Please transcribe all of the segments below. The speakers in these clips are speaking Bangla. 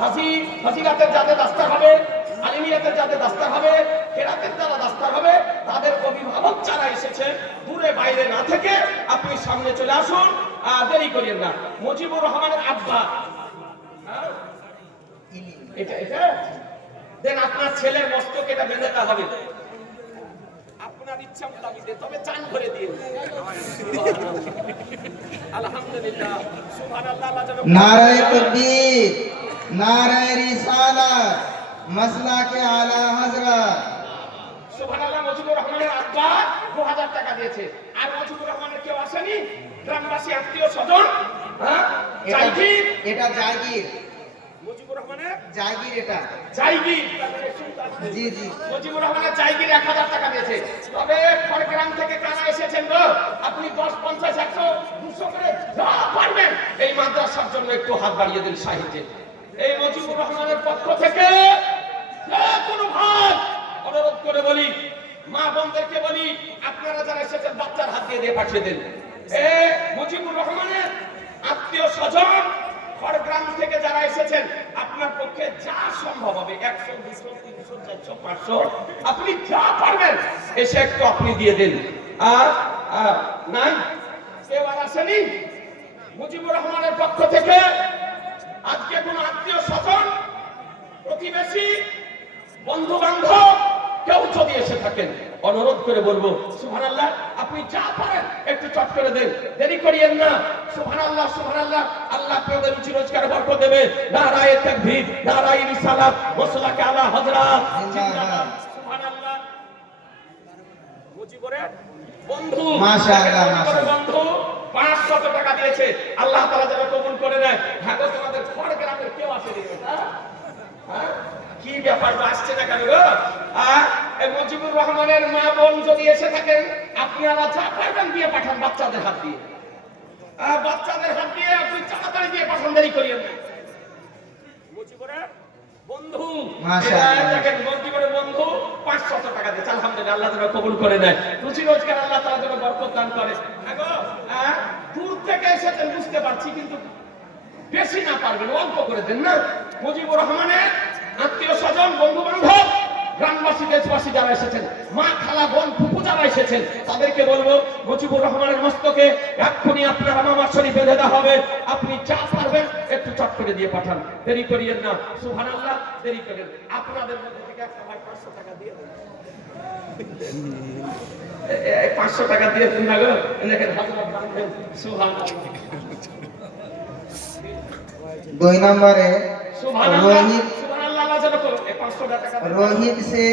হাসি হাসিরাতের যাদের দাস্তার হবে আলিমিয়াতের যাদের দাস্তার হবে কেরাতের যারা দাস্তার হবে, তাদের অভিভাবক যারা এসেছে, দূরে বাইরে না থেকে আপনি সামনে চলে আসুন দেরি করিয়েন না। মুজিবুর রহমানের আব্বা। হ্যাঁ? এটা এটা? দেন আপনার ছেলের মস্তক এটা বেঁধে হবে। আমার আর মুজিবুর কেউ আসেনি? গ্রামবাসী আত্মীয় স্বজন? এটা জায়গির মুজিবুর এটা। জি জি। মুজিবুর রহমানের জায়গির 1000 টাকা দিয়েছে তবে খড়গ্রাম থেকে কারা এসেছেন গো? আপনি দশ, পঞ্চাশ, একশো, দুশো করে যা পারবেন। এই মাদ্রাসার জন্য একটু হাত বাড়িয়ে দিন সাহিত্যে। এই মুজিবুর রহমানের পক্ষ থেকে কোনো ভাগ অনুরোধ করে বলি, মা বোনদেরকে বলি, আপনারা যারা এসেছেন, বাচ্চার হাত দিয়ে দিয়ে পাঠিয়ে দেন। এ মুজিবুর রহমানের আত্মীয় স্বজন খড়গ্রাম থেকে যারা এসেছেন আপনার পক্ষে যা সম্ভব হবে, একশো, দুশো, তিনশো, চারশো, পাঁচশো, আপনি যা পারবেন, এসে একটু আপনি দিয়ে দিন। আর নাই, কেউ আর আসেনি? মুজিবুর রহমানের পক্ষ থেকে আজকে কোন আত্মীয় স্বজন, প্রতিবেশী বন্ধু বান্ধব কেউ যদি এসে থাকেন, অনুরোধ করে বলব সুহান আল্লাহ আপনি যা পারেন একটু চট করে দেন। দেরি করিয়েন না। সুহান আল্লাহ সুহান আল্লাহ আল্লাহ আপনাদের রুচি রোজগার বরকত দেবে নারায়ে তাকবীর নারায়ে রিসালাত ওয়াসলাকে আলা হযরত। সুবহান আল্লাহ মুজিবুরের বন্ধু মাশাআল্লাহ, মাশাআল্লাহ। বন্ধু পাঁচশত টাকা দিয়েছে। আল্লাহ তাআলা যেন কবুল করে নেয়। হ্যাঁ গো, তোমাদের খড় গ্রামের কেউ আসেনি। হ্যাঁ? হ্যাঁ? কি ব্যাপার আসছে না কেন গো? আহ, এই মুজিবুর রহমানের মা বোন যদি এসে থাকেন আপনারা যা পারবেন দিয়ে পাঠান বাচ্চাদের হাত দিয়ে। বাচ্চাদের হাত দিয়ে আপনি তাড়াতাড়ি দিয়ে পাঠান দেরি করিয়েন। মুজিবুরের বন্ধু। দেখেন মুজিবুরের বন্ধু 500 টাকা দিয়েছে আলহামদুলিল্লাহ আল্লাহ যেন কবুল করে নেয়। রুচি রোজগার আল্লাহ তাআলা যেন বরকত দান করে। হ্যাঁ দূর থেকে এসেছেন বুঝতে পারছি কিন্তু বেশি না পারবেন অল্প করে দেন না। মুজিবুর রহমানের আত্মীয় স্বজন বন্ধু বান্ধব গ্রামবাসী দেশবাসী যারা এসেছেন মা খালা বোন ফুপু যারা এসেছেন তাদেরকে বলব মুজিবুর রহমানের মস্তকে এক্ষুনি আপনার আমার শরীর বেঁধে দেওয়া হবে। আপনি যা পারবেন একটু চট করে দিয়ে পাঠান। দেরি করিয়েন না। সুহান আল্লাহ দেরি করেন আপনাদের মধ্যে থেকে একটা ভাই পাঁচশো টাকা দিয়ে পাঁচশো টাকা দিয়ে দিন না গো। দেখেন সুহান দুই নম্বরে রোহিত সুবহানাল্লাহ, আল্লাহ যেন করুন। এই 500 টাকা দেন। রোহিত সে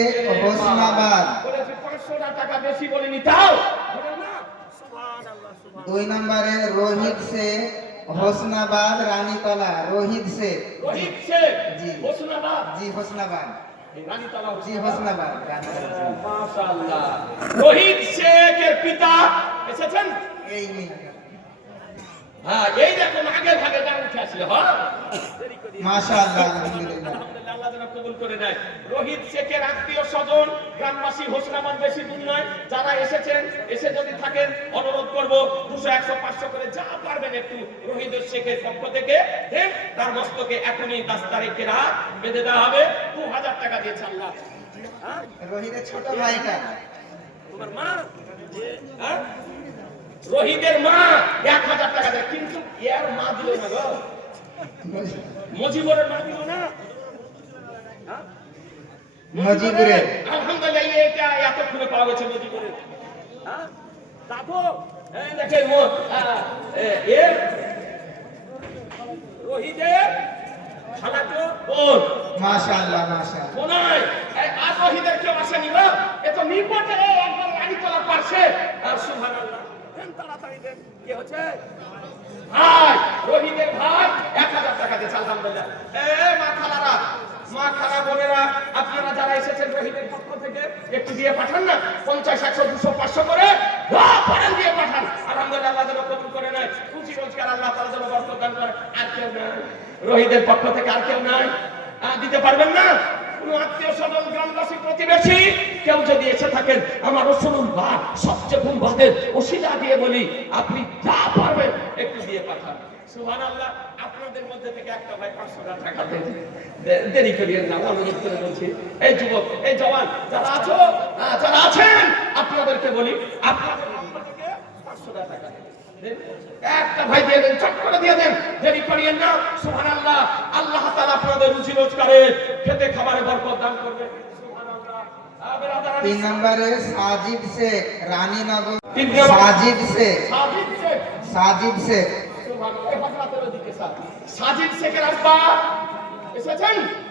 হোসনাবাদ। বলেছি 500 টাকা বেশি বলিনি, তাও। বলেন না? সুবহানাল্লাহ, সুবহানাল্লাহ। দুই নম্বরে রোহিত সে হোসনাবাদ রানীতলা। রোহিত সে। জি। হোসনাবাদ, জি হোসনাবাদ। জি হোসনাবাদ। রোহিত শেখের পিতা এসেছেন? এই হ্যাঁ এই দেখুন আগে ভাগে গান আসলে হ্যাঁ। মাশাআল্লাহ আলহামদুলিল্লাহ আলহামদুলিল্লাহ, আল্লাহ যেন কবুল করে নেয়। রোহিত শেখের আত্মীয় স্বজন গ্রামবাসী হোসনাবাদ বেশি দূর নয় যারা এসেছেন এসে যদি থাকেন অনুরোধ করব দুশো একশো পাঁচশো করে যা পারবেন একটু রোহিত শেখের পক্ষ থেকে। তার মস্তকে এখনই দশ তারিখে রাত বেঁধে দেওয়া হবে। দু হাজার টাকা দিয়েছে আল্লাহ। হ্যাঁ? রোহিতের ছোট ভাইটা তোমার মা? হ্যাঁ? রোহিতের মা এক হাজার টাকা দেয় কিন্তু এর মা দিল না গো। মুজিবুরের মা দিল না। হ্যাঁ? মজিবুরের। আলহামদুলিল্লাহ এটা এতক্ষণে পাওয়া গেছে মজিবুরের? হ্যাঁ? দেখো এই দেখেন মোট আহ, এ- রোহিতের খালাতো বোন। মাশাআল্লাহ মাশাআল্লাহ। কোনায় এই আর রোহিতের কেউ আসেনি গো এ তো নিকটে একবার গাড়ি চলা পারছে। আর সুবহানাল্লাহ। দেন তাড়াতাড়ি দেন কি হচ্ছে? ভাই রোহিতের ভাই এক হাজার টাকা দিয়েছে আলহামদুলিল্লাহ। এ মা খালারা মা খালা বোনেরা, আপনারা যারা এসেছেন রোহিতের পক্ষ থেকে, একটু দিয়ে পাঠান না? পঞ্চাশ, একশো, দুশো, পাঁচশো করে যা পারেন দিয়ে পাঠান। আলহামদুলিল্লাহ, আল্লাহ যেন কবুল করে নেয়। রুচি রোজগার, আল্লাহ তারা যেন বরকত দান করে। আর কেউ নাই। রোহিতের পক্ষ থেকে আর কেউ নাই। দিতে পারবেন না? আত্মীয় স্বজন, গ্রামবাসী, প্রতিবেশী, কেউ যদি এসে থাকেন, আমার রসুল্লাহ সবচেয়ে গুণবাদের ওসিলা দিয়ে বলি, আপনি যা পারবেন, একটু দিয়ে পাঠান। সুবহানাল্লাহ, আপনাদের মধ্যে থেকে একটা ভাই পাঁচশো টাকা দেরি করিয়েন না অনুরোধ করে বলছি। এই যুবক এই জওয়ান যারা আছো যারা আছেন আপনাদেরকে বলি আপনাদের পক্ষ থেকে পাঁচশো টাকা। একটা ভাই দিয়ে দেন চট করে দিয়ে দেন। দেরি করিয়েন না সুবহানাল্লাহ আল্লাহ তাআলা আপনাদের রুচি রোজগারে খেতে খাবারে বরকত দান করবে। তিন নম্বরে সাজিদ শেখ রানীনগর নম্বর- সাজিদ শেখ। সাজিদ শেখ। সাজিদ শেখ। সাজিদ শেখের আব্বা এসেছেন